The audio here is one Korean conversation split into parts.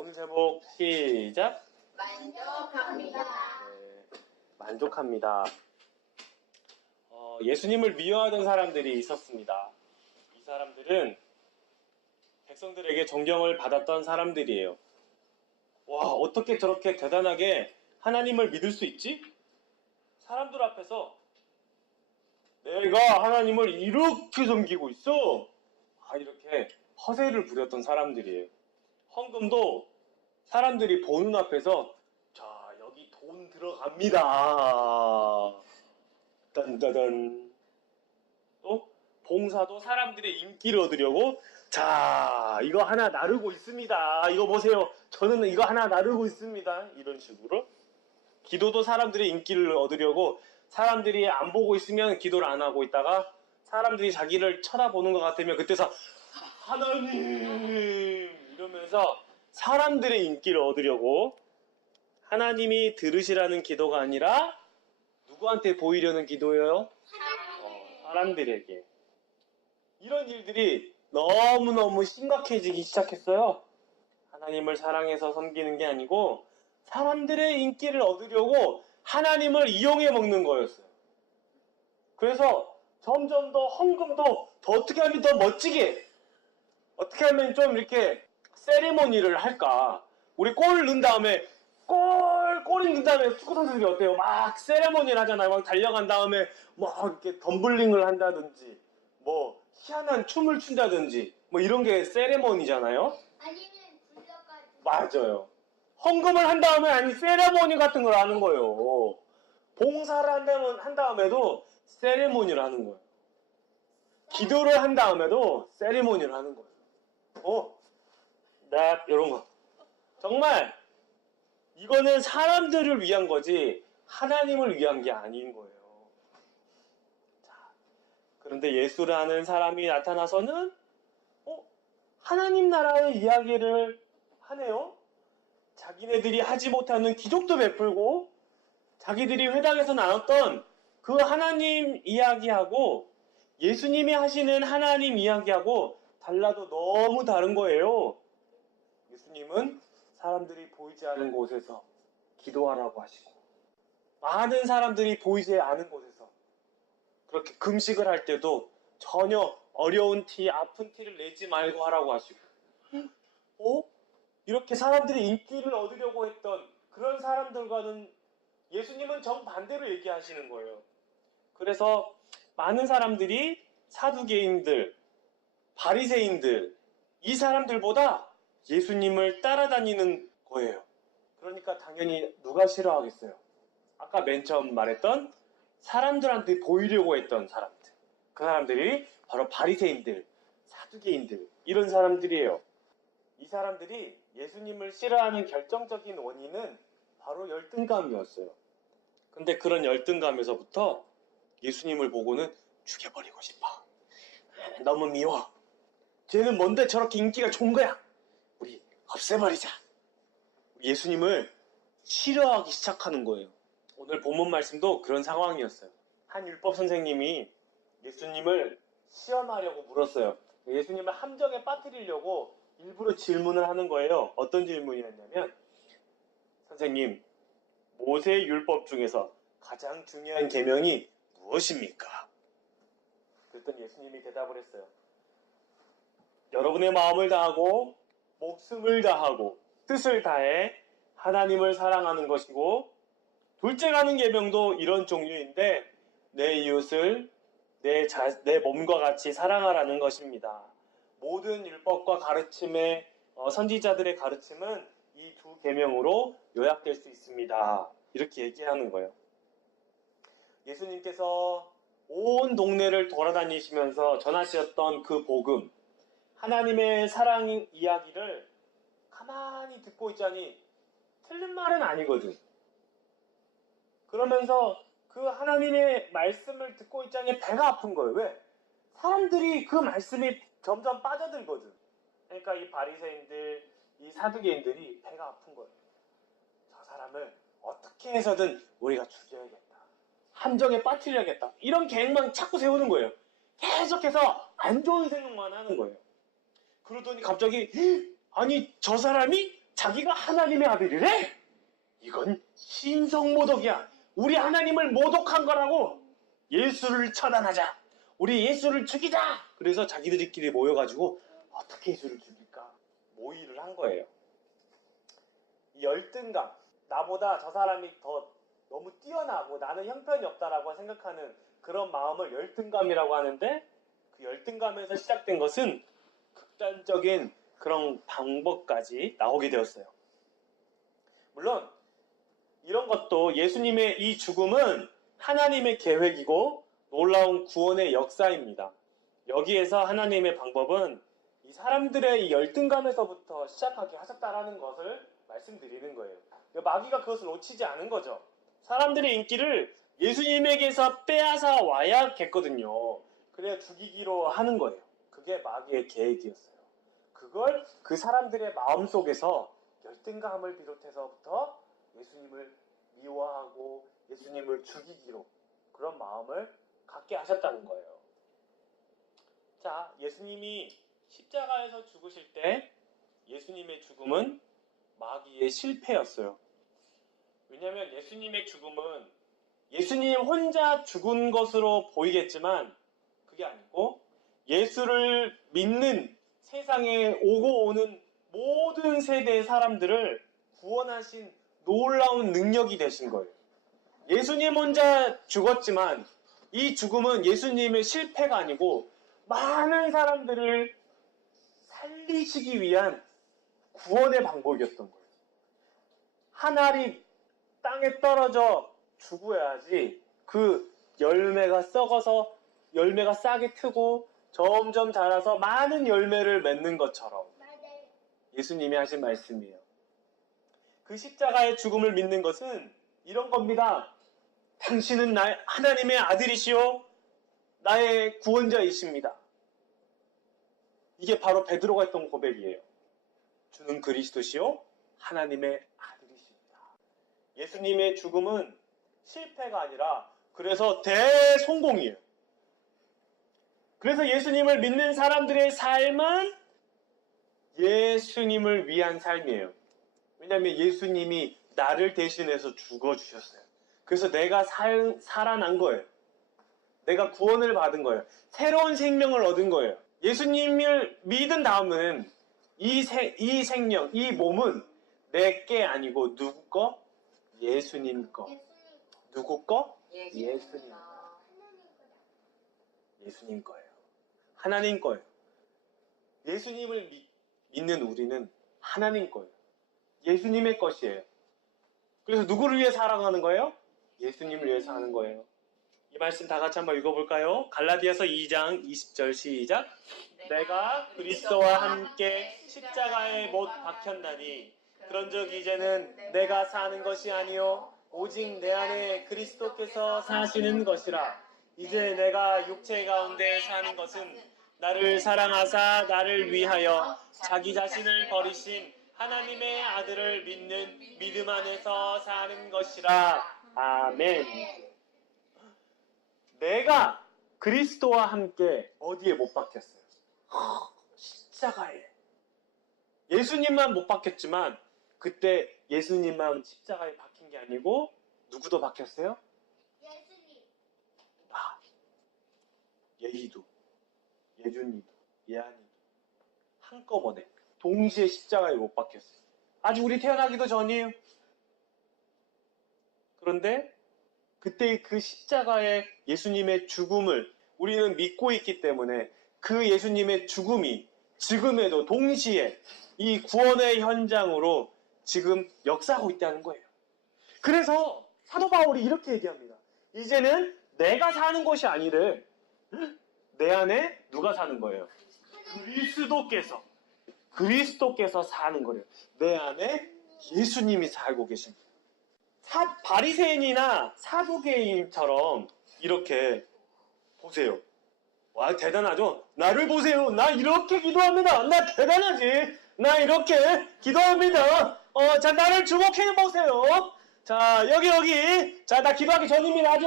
오늘 제목 시작. 만족합니다. 네, 만족합니다. 예수님을 미워하던 사람들이 있었습니다. 이 사람들은 백성들에게 존경을 받았던 사람들이에요. 와, 어떻게 저렇게 대단하게 하나님을 믿을 수 있지? 사람들 앞에서 내가 하나님을 이렇게 섬기고 있어. 이렇게 허세를 부렸던 사람들이에요. 헌금도 사람들이 보는 앞에서 자, 여기 돈 들어갑니다. 딴따단. 또 봉사도 사람들의 인기를 얻으려고 자, 이거 하나 나르고 있습니다. 이거 보세요. 저는 이거 하나 나르고 있습니다. 이런 식으로. 기도도 사람들의 인기를 얻으려고 사람들이 안 보고 있으면 기도를 안 하고 있다가 사람들이 자기를 쳐다보는 것 같으면 그때서 하나님 이러면서 사람들의 인기를 얻으려고 하나님이 들으시라는 기도가 아니라 누구한테 보이려는 기도예요? 사람들에게. 이런 일들이 너무너무 심각해지기 시작했어요. 하나님을 사랑해서 섬기는 게 아니고 사람들의 인기를 얻으려고 하나님을 이용해 먹는 거였어요. 그래서 점점 더 헌금도 더 어떻게 하면 더 멋지게, 어떻게 하면 좀 이렇게 세리머니를 할까. 우리 골 넣은 다음에 골이 넣은 다음에 축구 선수들이 어때요? 막 세리머니를 하잖아요. 막 달려간 다음에 막 이렇게 덤블링을 한다든지 뭐 희한한 춤을 춘다든지 뭐 이런 게 세리머니잖아요. 아니면 굴려가지고. 맞아요. 헌금을 한 다음에 아니 세레모니 같은 걸 하는 거예요. 봉사를 한 다음에도 세레모니를 하는 거예요. 기도를 한 다음에도 세레모니를 하는 거예요. 이런 거. 정말 이거는 사람들을 위한 거지 하나님을 위한 게 아닌 거예요. 자, 그런데 예수라는 사람이 나타나서는 하나님 나라의 이야기를 하네요. 자기네들이 하지 못하는 기적도 베풀고 자기들이 회당에서 나눴던 그 하나님 이야기하고 예수님이 하시는 하나님 이야기하고 달라도 너무 다른 거예요. 예수님은 사람들이 보이지 않는 곳에서 기도하라고 하시고 많은 사람들이 보이지 않은 곳에서 그렇게 금식을 할 때도 전혀 어려운 티, 아픈 티를 내지 말고 하라고 하시고 이렇게 사람들이 인기를 얻으려고 했던 그런 사람들과는 예수님은 정반대로 얘기하시는 거예요. 그래서 많은 사람들이 사두개인들, 바리새인들 이 사람들보다 예수님을 따라다니는 거예요. 그러니까 당연히 누가 싫어하겠어요? 아까 맨 처음 말했던 사람들한테 보이려고 했던 사람들. 그 사람들이 바로 바리새인들, 사두개인들 이런 사람들이에요. 이 사람들이 예수님을 싫어하는 결정적인 원인은 바로 열등감이었어요. 근데 그런 열등감에서부터 예수님을 보고는 죽여버리고 싶어. 너무 미워. 쟤는 뭔데 저렇게 인기가 좋은 거야. 우리 없애버리자. 예수님을 싫어하기 시작하는 거예요. 오늘 본문 말씀도 그런 상황이었어요. 한 율법 선생님이 예수님을 시험하려고 물었어요. 예수님을 함정에 빠뜨리려고 일부러 질문을 하는 거예요. 어떤 질문이었냐면 선생님, 모세 율법 중에서 가장 중요한 계명이 무엇입니까? 그랬더니 예수님이 대답을 했어요. 여러분의 마음을 다하고 목숨을 다하고 뜻을 다해 하나님을 사랑하는 것이고 둘째 가는 계명도 이런 종류인데 내 이웃을 내 몸과 같이 사랑하라는 것입니다. 모든 율법과 가르침의 선지자들의 가르침은 이 두 계명으로 요약될 수 있습니다. 이렇게 얘기하는 거예요. 예수님께서 온 동네를 돌아다니시면서 전하셨던 그 복음, 하나님의 사랑 이야기를 가만히 듣고 있자니 틀린 말은 아니거든. 그러면서 그 하나님의 말씀을 듣고 있자니 배가 아픈 거예요. 왜? 사람들이 그 말씀이 점점 빠져들거든. 그러니까 이 바리새인들, 이 사두개인들이 배가 아픈 거예요. 저 사람을 어떻게 해서든 우리가 죽여야겠다. 함정에 빠뜨려야겠다. 이런 계획만 자꾸 세우는 거예요. 계속해서 안 좋은 생각만 하는 거예요. 그러더니 갑자기 아니 저 사람이 자기가 하나님의 아들이래? 이건 신성모독이야. 우리 하나님을 모독한 거라고. 예수를 처단하자. 우리 예수를 죽이자. 그래서 자기들끼리 모여가지고 어떻게 예수를 죽일까 모의를 한 거예요. 이 열등감, 나보다 저 사람이 더 너무 뛰어나고 나는 형편이 없다라고 생각하는 그런 마음을 열등감이라고 하는데, 그 열등감에서 시작된 것은 극단적인 그런 방법까지 나오게 되었어요. 물론 이런 것도, 예수님의 이 죽음은 하나님의 계획이고 놀라운 구원의 역사입니다. 여기에서 하나님의 방법은 이 사람들의 이 열등감에서부터 시작하게 하셨다라는 것을 말씀드리는 거예요. 마귀가 그것을 놓치지 않은 거죠. 사람들의 인기를 예수님에게서 빼앗아 와야겠거든요. 그래야 죽이기로 하는 거예요. 그게 마귀의 계획이었어요. 그걸 그 사람들의 마음속에서 열등감을 비롯해서부터 예수님을 미워하고 예수님을 죽이기로 그런 마음을 갖게 하셨다는 거예요. 자, 예수님이 십자가에서 죽으실 때 예수님의 죽음은 마귀의 실패였어요. 왜냐하면 예수님의 죽음은 예수님 혼자 죽은 것으로 보이겠지만 그게 아니고 예수를 믿는 세상에 오고 오는 모든 세대의 사람들을 구원하신 놀라운 능력이 되신 거예요. 예수님 혼자 죽었지만 이 죽음은 예수님의 실패가 아니고 많은 사람들을 살리시기 위한 구원의 방법이었던 거예요. 한 알이 땅에 떨어져 죽어야지 그 열매가 썩어서 열매가 싹이 트고 점점 자라서 많은 열매를 맺는 것처럼 예수님이 하신 말씀이에요. 그 십자가의 죽음을 믿는 것은 이런 겁니다. 당신은 하나님의 아들이시오, 나의 구원자이십니다. 이게 바로 베드로가 했던 고백이에요. 주는 그리스도시요 하나님의 아들이십니다. 예수님의 죽음은 실패가 아니라 그래서 대성공이에요. 그래서 예수님을 믿는 사람들의 삶은 예수님을 위한 삶이에요. 왜냐하면 예수님이 나를 대신해서 죽어주셨어요. 그래서 내가 살아난 거예요. 내가 구원을 받은 거예요. 새로운 생명을 얻은 거예요. 예수님을 믿은 다음은 이 생명, 이 몸은 내게 아니고 누구 거? 예수님 거. 누구 거? 예수님. 예수님 거예요. 하나님 거예요. 예수님을 믿는 우리는 하나님 거예요. 예수님의 것이에요. 그래서 누구를 위해 살아가는 거예요? 예수님을 위해서 하는 거예요. 이 말씀 다 같이 한번 읽어볼까요? 갈라디아서 2장 20절 시작. 내가 그리스도와 함께 십자가에 못 박혔나니 그런즉 이제는 내가 사는 것이 아니요 오직 내 안에 그리스도께서 사시는 것이라. 이제 내가 육체 가운데 사는 것은 나를 사랑하사 나를 위하여 자기 자신을 버리신 하나님의 아들을 믿는 믿음 안에서 사는 것이라. 아멘. 내가 그리스도와 함께 어디에 못 박혔어요? 십자가에. 예수님만 못 박혔지만 그때 예수님만 십자가에 박힌 게 아니고 누구도 박혔어요? 예수님. 예희도, 예준이도, 예한이도 한꺼번에 동시에 십자가에 못 박혔어요. 아직 우리 태어나기도 전이에요. 그런데 그때 그 십자가의 예수님의 죽음을 우리는 믿고 있기 때문에 그 예수님의 죽음이 지금에도 동시에 이 구원의 현장으로 지금 역사하고 있다는 거예요. 그래서 사도 바울이 이렇게 얘기합니다. 이제는 내가 사는 것이 아니래. 내 안에 누가 사는 거예요? 그리스도께서 사는 거래요. 내 안에 예수님이 살고 계십니다. 바리새인이나 사두개인처럼 이렇게 보세요. 와, 대단하죠? 나를 보세요. 나 이렇게 기도합니다. 나 대단하지? 나 이렇게 기도합니다. 자, 나를 주목해 보세요. 자, 여기. 자, 나 기도하기 전입니다. 아주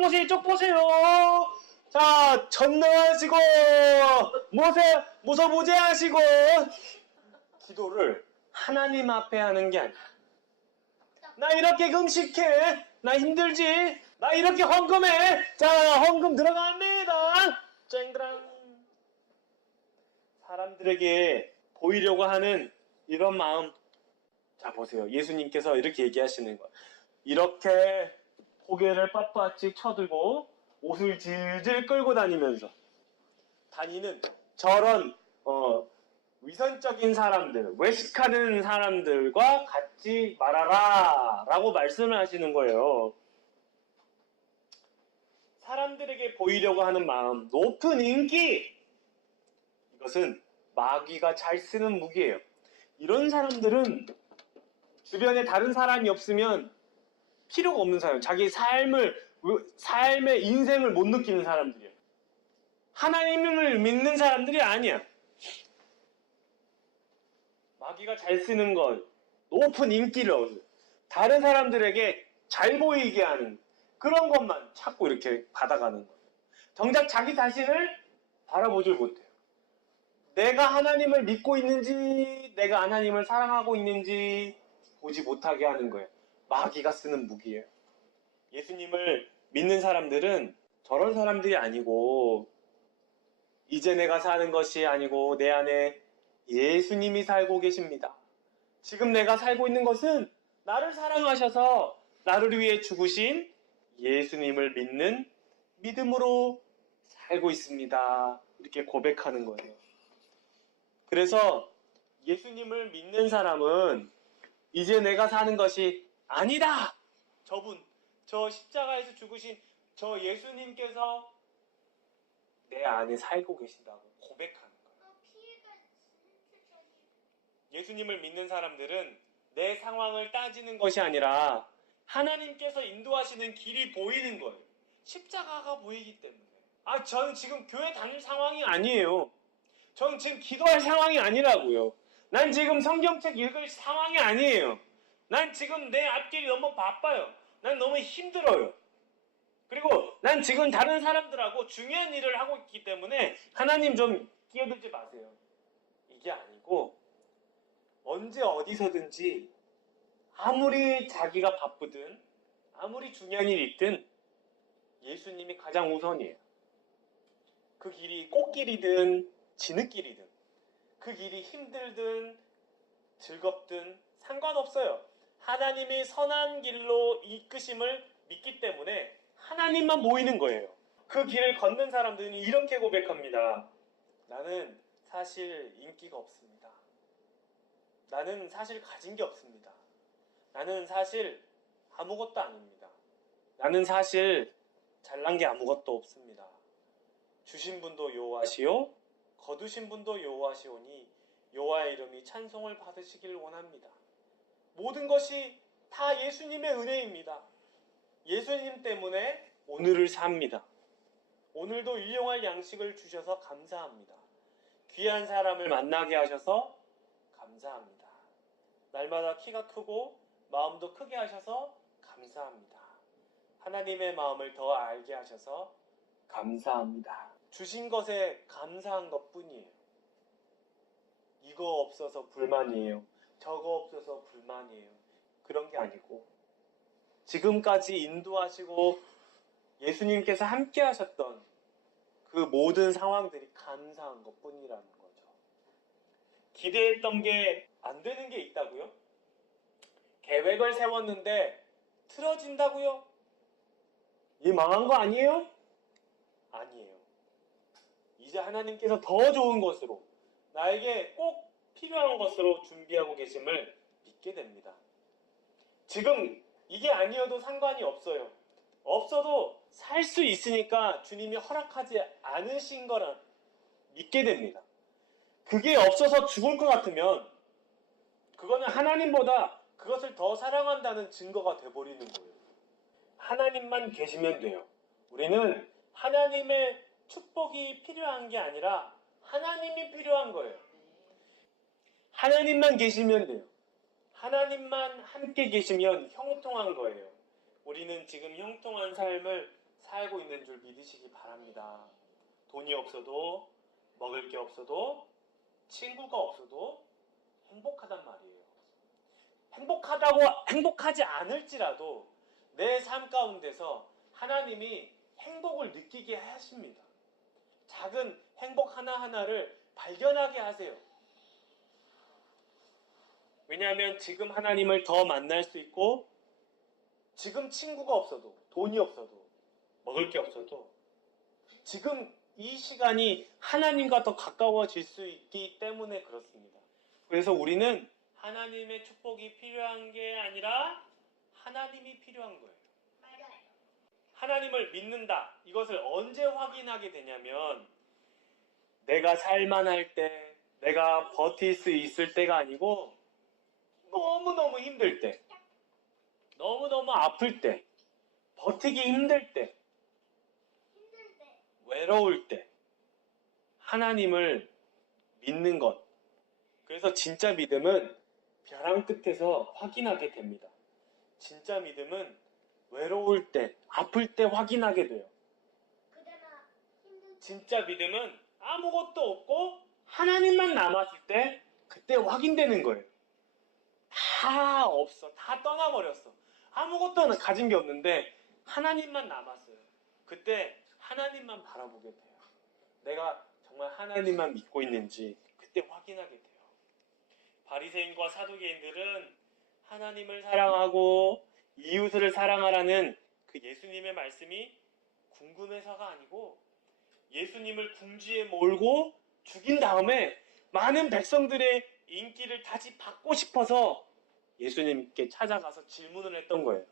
보세요. 이쪽 보세요. 자, 전능하시고 모서무제하시고 기도를 하나님 앞에 하는 게 아니야. 나 이렇게 금식해. 나 힘들지. 나 이렇게 헌금해. 자, 헌금 들어갑니다. 쨍그랑. 사람들에게 보이려고 하는 이런 마음. 자, 보세요. 예수님께서 이렇게 얘기하시는 거예요. 이렇게 고개를 빳빳이 쳐들고 옷을 질질 끌고 다니면서 다니는 저런 위선적인 사람들, 외식하는 사람들과 같지 말아라 라고 말씀을 하시는 거예요. 사람들에게 보이려고 하는 마음, 높은 인기, 이것은 마귀가 잘 쓰는 무기예요. 이런 사람들은 주변에 다른 사람이 없으면 필요가 없는 사람, 자기 삶의 인생을 못 느끼는 사람들이에요. 하나님을 믿는 사람들이 아니야. 마귀가 잘 쓰는 건 높은 인기를 얻는, 다른 사람들에게 잘 보이게 하는 그런 것만 찾고 이렇게 받아가는 거예요. 정작 자기 자신을 바라보질 못해요. 내가 하나님을 믿고 있는지, 내가 하나님을 사랑하고 있는지 보지 못하게 하는 거예요. 마귀가 쓰는 무기예요. 예수님을 믿는 사람들은 저런 사람들이 아니고, 이제 내가 사는 것이 아니고 내 안에 예수님이 살고 계십니다. 지금 내가 살고 있는 것은 나를 사랑하셔서 나를 위해 죽으신 예수님을 믿는 믿음으로 살고 있습니다. 이렇게 고백하는 거예요. 그래서 예수님을 믿는 사람은 이제 내가 사는 것이 아니다. 저 십자가에서 죽으신 저 예수님께서 내 안에 살고 계신다고 고백하는 거예요. 예수님을 믿는 사람들은 내 상황을 따지는 것이 아니라 하나님께서 인도하시는 길이 보이는 거예요. 십자가가 보이기 때문에. 저는 지금 교회 다닐 상황이 아니에요. 저는 지금 기도할 상황이 아니라고요. 난 지금 성경책 읽을 상황이 아니에요. 난 지금 내 앞길이 너무 바빠요. 난 너무 힘들어요. 그리고 난 지금 다른 사람들하고 중요한 일을 하고 있기 때문에 하나님 좀 끼어들지 마세요. 이게 아니고 언제 어디서든지 아무리 자기가 바쁘든 아무리 중요한 일이 있든 예수님이 가장 우선이에요. 그 길이 꽃길이든 진흙길이든 그 길이 힘들든 즐겁든 상관없어요. 하나님이 선한 길로 이끄심을 믿기 때문에 하나님만 보이는 거예요. 그 길을 걷는 사람들은 이렇게 고백합니다. 나는 사실 인기가 없습니다. 나는 사실 가진 게 없습니다. 나는 사실 아무것도 아닙니다. 나는 사실 잘난 게 아무것도 없습니다. 주신 분도 여호와시요 거두신 분도 여호와시오니 여호와의 이름이 찬송을 받으시길 원합니다. 모든 것이 다 예수님의 은혜입니다. 예수님 때문에 오늘을 삽니다. 오늘도 일용할 양식을 주셔서 감사합니다. 귀한 사람을 만나게 하셔서 감사합니다. 날마다 키가 크고 마음도 크게 하셔서 감사합니다. 하나님의 마음을 더 알게 하셔서 감사합니다. 주신 것에 감사한 것뿐이에요. 이거 없어서 불만이에요. 저거 없어서 불만이에요. 그런 게 아니고 지금까지 인도하시고 예수님께서 함께 하셨던 그 모든 상황들이 감사한 것뿐이라는 거죠. 기대했던 게 안 되는 게 있다고요? 계획을 세웠는데 틀어진다고요? 이 망한 거 아니에요? 아니에요. 이제 하나님께서 더 좋은 것으로 나에게 꼭 필요한 것으로 준비하고 계심을 믿게 됩니다. 지금 이게 아니어도 상관이 없어요. 없어도 살 수 있으니까 주님이 허락하지 않으신 거라 믿게 됩니다. 그게 없어서 죽을 것 같으면 그거는 하나님보다 그것을 더 사랑한다는 증거가 돼버리는 거예요. 하나님만 계시면 돼요. 우리는 하나님의 축복이 필요한 게 아니라 하나님이 필요한 거예요. 하나님만 계시면 돼요. 하나님만 함께 계시면 형통한 거예요. 우리는 지금 형통한 삶을 살고 있는 줄 믿으시기 바랍니다. 돈이 없어도, 먹을 게 없어도, 친구가 없어도 행복하단 말이에요. 행복하지 않을지라도 내 삶 가운데서 하나님이 행복을 느끼게 하십니다. 작은 행복 하나하나를 발견하게 하세요. 왜냐하면 지금 하나님을 더 만날 수 있고, 지금 친구가 없어도, 돈이 없어도, 먹을 게 없어도, 지금 이 시간이 하나님과 더 가까워질 수 있기 때문에 그렇습니다. 그래서 우리는 하나님의 축복이 필요한 게 아니라 하나님이 필요한 거예요. 맞아요. 하나님을 믿는다. 이것을 언제 확인하게 되냐면 내가 살만할 때, 내가 버틸 수 있을 때가 아니고 너무너무 힘들 때, 너무너무 아플 때, 버티기 힘들 때, 힘들 때. 외로울 때 하나님을 믿는 것. 그래서 진짜 믿음은 벼랑 끝에서 확인하게 됩니다. 진짜 믿음은 외로울 때, 아플 때 확인하게 돼요. 그때나 힘들 진짜 믿음은 아무것도 없고 하나님만 남았을 때 그때 확인되는 거예요. 다 없어. 다 떠나버렸어. 아무것도 가진 게 없는데 하나님만 남았어요. 그때 하나님만 바라보게 돼요. 내가 정말 하나님만 믿고 있는지 그때 확인하게 돼요. 바리새인과 사두개인들은 하나님을 사랑하고 이웃을 사랑하라는 그 예수님의 말씀이 궁금해서가 아니고 예수님을 궁지에 몰고 죽인 다음에 많은 백성들의 인기를 다시 받고 싶어서 예수님께 찾아가서 질문을 했던 거예요.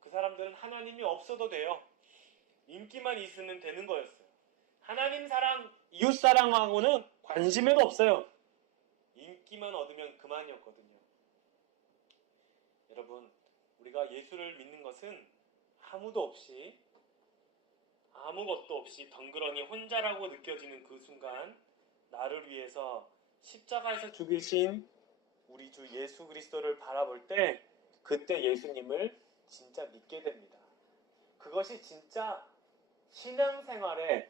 그 사람들은 하나님이 없어도 돼요. 인기만 있으면 되는 거였어요. 하나님 사랑, 이웃 사랑하고는 관심에도 없어요. 인기만 얻으면 그만이었거든요. 여러분, 우리가 예수를 믿는 것은 아무것도 없이 덩그러니 혼자라고 느껴지는 그 순간 나를 위해서 십자가에서 죽으신 우리 주 예수 그리스도를 바라볼 때 그때 예수님을 진짜 믿게 됩니다. 그것이 진짜 신앙생활의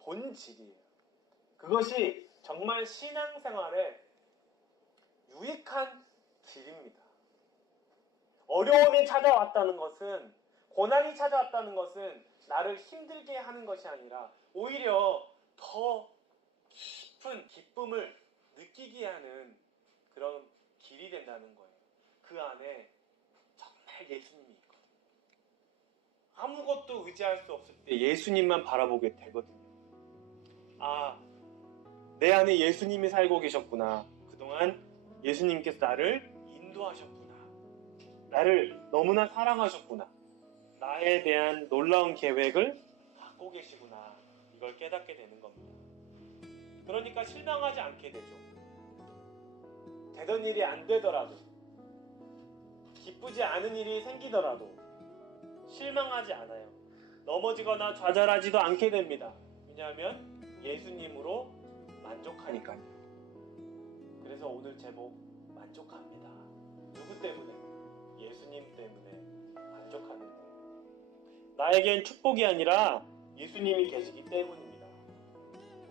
본질이에요. 그것이 정말 신앙생활의 유익한 질입니다. 어려움이 찾아왔다는 것은, 고난이 찾아왔다는 것은 나를 힘들게 하는 것이 아니라 오히려 더 깊은 기쁨을 느끼게 하는 그런 길이 된다는 거예요. 그 안에 정말 예수님이 있거든요. 아무것도 의지할 수 없을 때 예수님만 바라보게 되거든요. 아, 내 안에 예수님이 살고 계셨구나. 그동안 예수님께서 나를 인도하셨구나. 나를 너무나 사랑하셨구나. 나에 대한 놀라운 계획을 갖고 계시구나. 이걸 깨닫게 되는 겁니다. 그러니까 실망하지 않게 되죠. 되던 일이 안 되더라도, 기쁘지 않은 일이 생기더라도 실망하지 않아요. 넘어지거나 좌절하지도 않게 됩니다. 왜냐하면 예수님으로 만족하니까요. 그래서 오늘 제목 만족합니다. 누구 때문에? 예수님 때문에 만족하는 거예요. 나에겐 축복이 아니라 예수님이 계시기 때문입니다.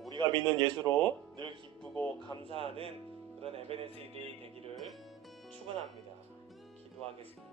우리가 믿는 예수로 늘 기쁘고 감사하는 그런 에베네스 데이 되기를 축원합니다. 기도하겠습니다.